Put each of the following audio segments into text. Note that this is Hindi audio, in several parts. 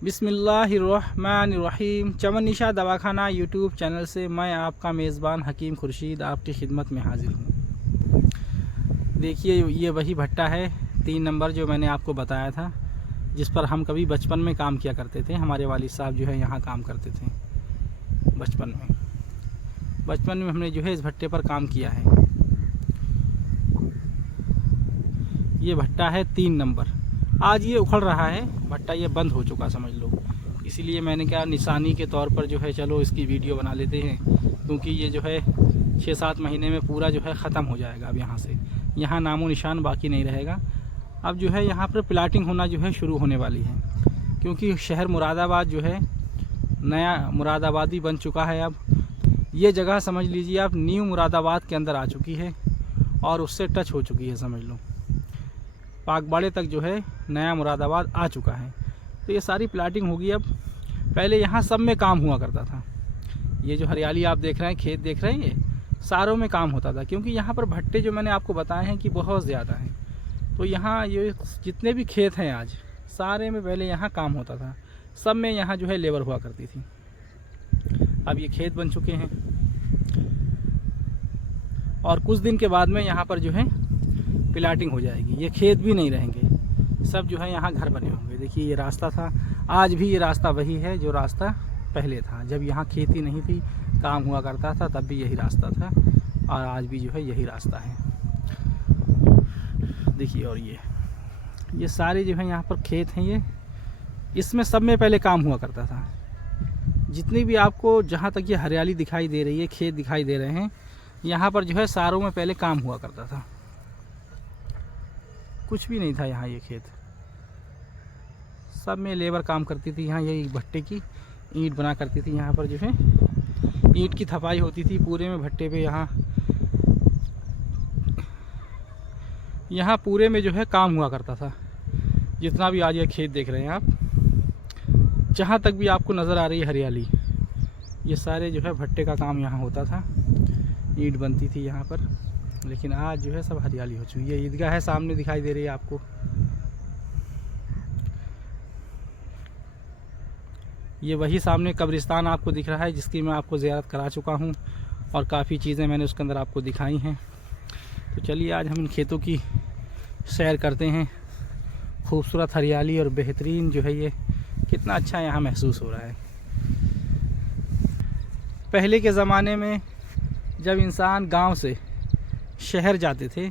बिस्मिल्लाहिर्रहमानिर्रहीम। चमन निशा दवाखाना यूट्यूब चैनल से मैं आपका मेज़बान हकीम खुर्शीद आपकी खिदमत में हाज़िर हूँ। देखिए ये वही भट्टा है 3 नंबर जो मैंने आपको बताया था, जिस पर हम कभी बचपन में काम किया करते थे। हमारे वालिद साहब जो है यहाँ काम करते थे बचपन में हमने जो है इस भट्टे पर काम किया है। ये भट्टा है 3 नंबर। आज ये उखड़ रहा है भट्टा, ये बंद हो चुका समझ लो। इसीलिए मैंने क्या निशानी के तौर पर जो है चलो इसकी वीडियो बना लेते हैं, क्योंकि ये जो है 6-7 महीने में पूरा जो है ख़त्म हो जाएगा। अब यहाँ से यहाँ नामो निशान बाकी नहीं रहेगा। अब जो है यहाँ पर प्लाटिंग होना जो है शुरू होने वाली है, क्योंकि शहर मुरादाबाद जो है नया मुरादाबादी बन चुका है। अब ये जगह समझ लीजिए आप न्यू मुरादाबाद के अंदर आ चुकी है और उससे टच हो चुकी है समझ लो। पागबाड़े तक जो है नया मुरादाबाद आ चुका है। तो ये सारी प्लाटिंग होगी। अब पहले यहाँ सब में काम हुआ करता था। ये जो हरियाली आप देख रहे हैं, खेत देख रहे हैं, ये सारों में काम होता था, क्योंकि यहाँ पर भट्टे जो मैंने आपको बताए हैं कि बहुत ज़्यादा हैं। तो यहाँ ये जितने भी खेत हैं आज सारे में पहले यहाँ काम होता था, सब में यहाँ जो है लेबर हुआ करती थी। अब ये खेत बन चुके हैं और कुछ दिन के बाद में यहाँ पर जो है प्लाटिंग हो जाएगी। ये खेत भी नहीं रहेंगे, सब जो है यहाँ घर बने होंगे। देखिए ये रास्ता था, आज भी ये रास्ता वही है जो रास्ता पहले था। जब यहाँ खेती नहीं थी, काम हुआ करता था, तब भी यही रास्ता था और आज भी जो है यही रास्ता है। देखिए और ये सारे जो है यहाँ पर खेत हैं, ये इसमें सब में पहले काम हुआ करता था। जितनी भी आपको जहाँ तक ये हरियाली दिखाई दे रही है, खेत दिखाई दे रहे हैं, यहाँ पर जो है सारों में पहले काम हुआ करता था। कुछ भी नहीं था यहाँ, ये खेत सब में लेबर काम करती थी। यहाँ यही भट्टे की ईंट बना करती थी। यहाँ पर जो है ईंट की थपाई होती थी पूरे में भट्टे पे। यहाँ पूरे में जो है काम हुआ करता था। जितना भी आज ये खेत देख रहे हैं आप, जहाँ तक भी आपको नज़र आ रही है हरियाली, ये सारे जो है भट्टे का काम यहाँ होता था। ईंट बनती थी यहाँ पर, लेकिन आज जो है सब हरियाली हो चुकी है। ईदगाह है सामने दिखाई दे रही है आपको। ये वही सामने कब्रिस्तान आपको दिख रहा है, जिसकी मैं आपको ज़ियारत करा चुका हूँ और काफ़ी चीज़ें मैंने उसके अंदर आपको दिखाई हैं। तो चलिए आज हम इन खेतों की सैर करते हैं। खूबसूरत हरियाली और बेहतरीन जो है ये कितना अच्छा यहाँ महसूस हो रहा है। पहले के ज़माने में जब इंसान गांव से शहर जाते थे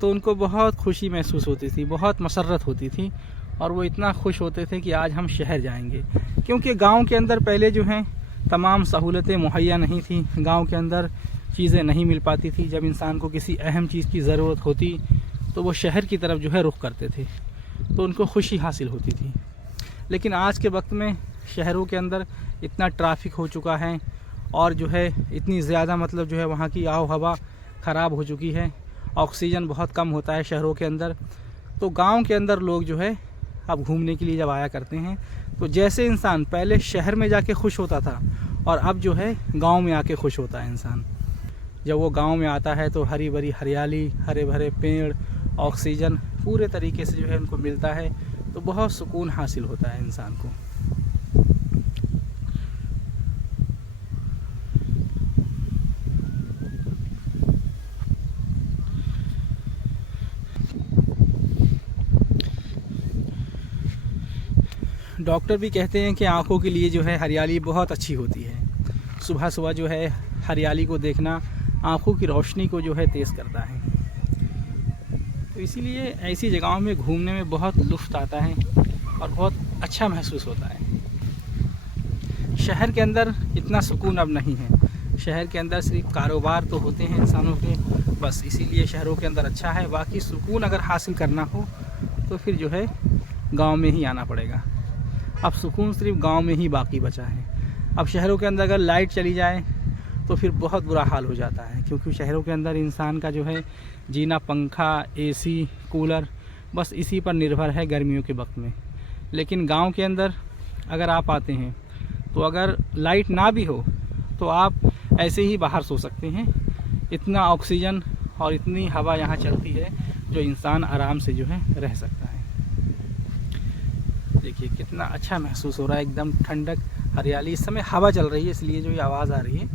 तो उनको बहुत खुशी महसूस होती थी, बहुत मसरत होती थी और वो इतना खुश होते थे कि आज हम शहर जाएंगे। क्योंकि गांव के अंदर पहले जो हैं तमाम सहूलतें मुहैया नहीं थी, गांव के अंदर चीज़ें नहीं मिल पाती थी। जब इंसान को किसी अहम चीज़ की ज़रूरत होती तो वो शहर की तरफ जो है रुख करते थे, तो उनको खुशी हासिल होती थी। लेकिन आज के वक्त में शहरों के अंदर इतना ट्रैफिक हो चुका है और जो है इतनी ज़्यादा मतलब जो है वहाँ की आव हवा ख़राब हो चुकी है, ऑक्सीजन बहुत कम होता है शहरों के अंदर। तो गांव के अंदर लोग जो है अब घूमने के लिए जब आया करते हैं, तो जैसे इंसान पहले शहर में जाके खुश होता था और अब जो है गांव में आके खुश होता है इंसान। जब वो गांव में आता है तो हरी भरी हरियाली, हरे भरे पेड़, ऑक्सीजन पूरे तरीके से जो है उनको मिलता है, तो बहुत सुकून हासिल होता है इंसान को। डॉक्टर भी कहते हैं कि आँखों के लिए जो है हरियाली बहुत अच्छी होती है। सुबह सुबह जो है हरियाली को देखना आँखों की रोशनी को जो है तेज़ करता है। तो इसीलिए ऐसी जगहों में घूमने में बहुत लुत्फ़ आता है और बहुत अच्छा महसूस होता है। शहर के अंदर इतना सुकून अब नहीं है। शहर के अंदर सिर्फ कारोबार तो होते हैं इंसानों के, बस इसीलिए शहरों के अंदर अच्छा है। बाकी सुकून अगर हासिल करना हो तो फिर जो है गाँव में ही आना पड़ेगा। अब सुकून सिर्फ गांव में ही बाकी बचा है। अब शहरों के अंदर अगर लाइट चली जाए तो फिर बहुत बुरा हाल हो जाता है, क्योंकि शहरों के अंदर इंसान का जो है जीना पंखा, एसी, कूलर, बस इसी पर निर्भर है गर्मियों के वक्त में। लेकिन गांव के अंदर अगर आप आते हैं तो अगर लाइट ना भी हो तो आप ऐसे ही बाहर सो सकते हैं। इतना ऑक्सीजन और इतनी हवा यहाँ चलती है जो इंसान आराम से जो है रह सकता है। देखिए कितना अच्छा महसूस हो रहा है, एकदम ठंडक, हरियाली। इस समय हवा चल रही है, इसलिए जो ये आवाज़ आ रही है,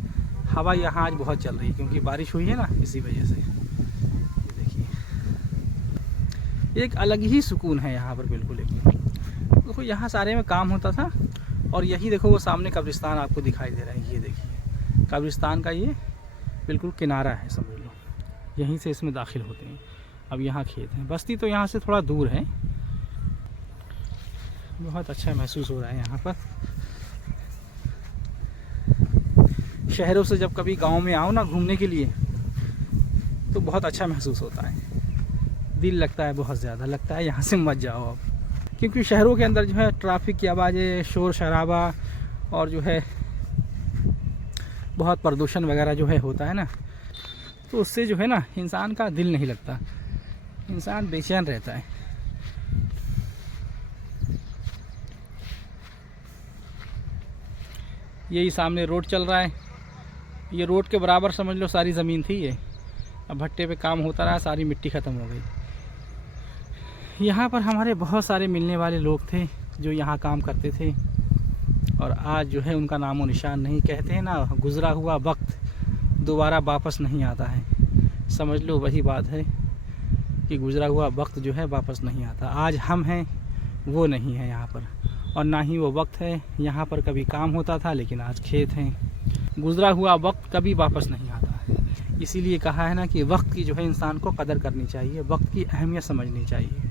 हवा यहाँ आज बहुत चल रही है क्योंकि बारिश हुई है ना, इसी वजह से। ये देखिए एक अलग ही सुकून है यहाँ पर, बिल्कुल एक। देखो यहाँ सारे में काम होता था, और यही देखो वो सामने कब्रिस्तान आपको दिखाई दे रहा है। ये देखिए कब्रिस्तान का ये बिल्कुल किनारा है, समझ लो, यहीं से इसमें दाखिल होते हैं। अब यहाँ खेत हैं, बस्ती तो यहाँ से थोड़ा दूर है। बहुत अच्छा महसूस हो रहा है यहाँ पर। शहरों से जब कभी गांव में आओ ना घूमने के लिए, तो बहुत अच्छा महसूस होता है, दिल लगता है, बहुत ज़्यादा लगता है यहाँ से मत जाओ अब। क्योंकि शहरों के अंदर जो है ट्रैफिक की आवाज़ें, शोर शराबा, और जो है बहुत प्रदूषण वगैरह जो है होता है ना, तो उससे जो है ना इंसान का दिल नहीं लगता, इंसान बेचैन रहता है। यही सामने रोड चल रहा है, ये रोड के बराबर समझ लो सारी ज़मीन थी ये। अब भट्टे पे काम होता रहा, सारी मिट्टी ख़त्म हो गई। यहाँ पर हमारे बहुत सारे मिलने वाले लोग थे जो यहाँ काम करते थे, और आज जो है उनका नामो निशान नहीं। कहते हैं ना, गुज़रा हुआ वक्त दोबारा वापस नहीं आता है। समझ लो वही बात है कि गुज़रा हुआ वक्त जो है वापस नहीं आता। आज हम हैं, वो नहीं है यहाँ पर, और ना ही वो वक्त है। यहाँ पर कभी काम होता था, लेकिन आज खेत हैं। गुज़रा हुआ वक्त कभी वापस नहीं आता। इसीलिए कहा है ना कि वक्त की जो है इंसान को कदर करनी चाहिए, वक्त की अहमियत समझनी चाहिए।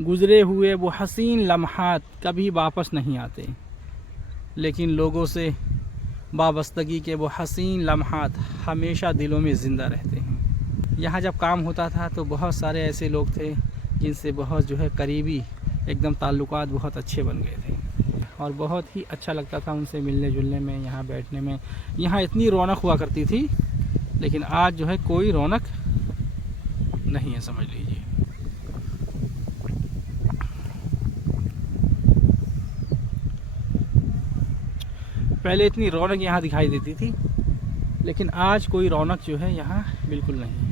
गुज़रे हुए वो हसीन लम्हात कभी वापस नहीं आते, लेकिन लोगों से वाबस्तगी के वो हसीन लम्हात हमेशा दिलों में ज़िंदा रहते हैं। यहाँ जब काम होता था तो बहुत सारे ऐसे लोग थे जिनसे बहुत जो है करीबी एकदम ताल्लुकात बहुत अच्छे बन गए थे, और बहुत ही अच्छा लगता था उनसे मिलने जुलने में, यहाँ बैठने में। यहाँ इतनी रौनक हुआ करती थी, लेकिन आज जो है कोई रौनक नहीं है, समझ लीजिए। पहले इतनी रौनक यहाँ दिखाई देती थी, लेकिन आज कोई रौनक जो है यहाँ बिल्कुल नहीं है।